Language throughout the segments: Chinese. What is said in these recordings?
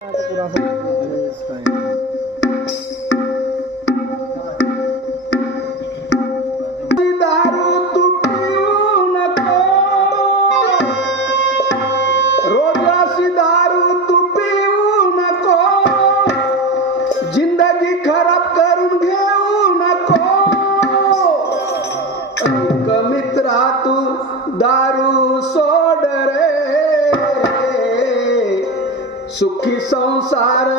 啊，这个就是。सुखी संसार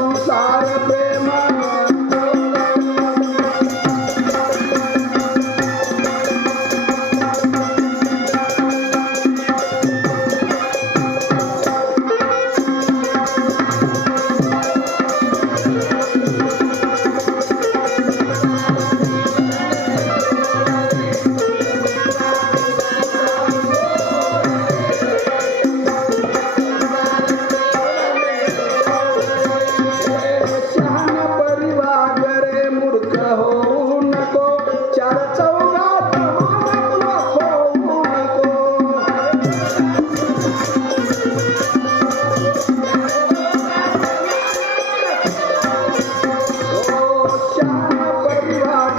संसार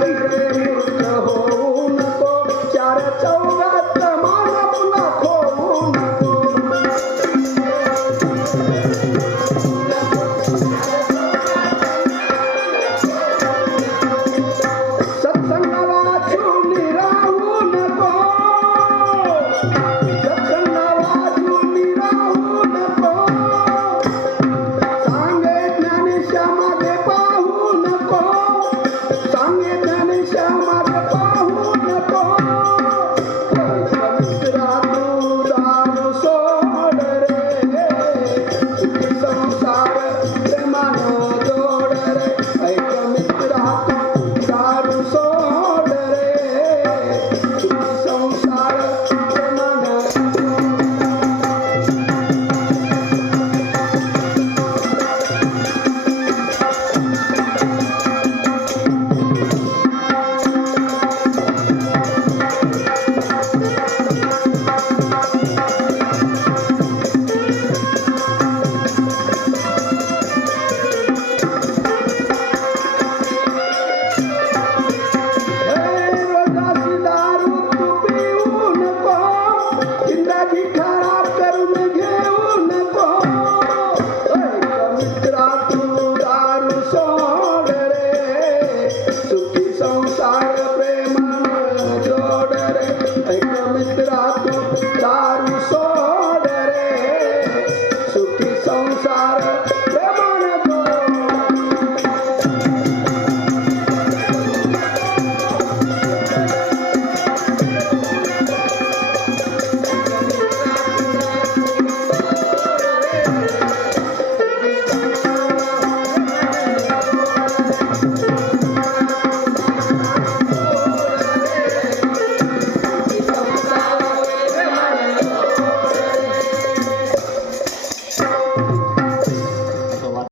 Deus.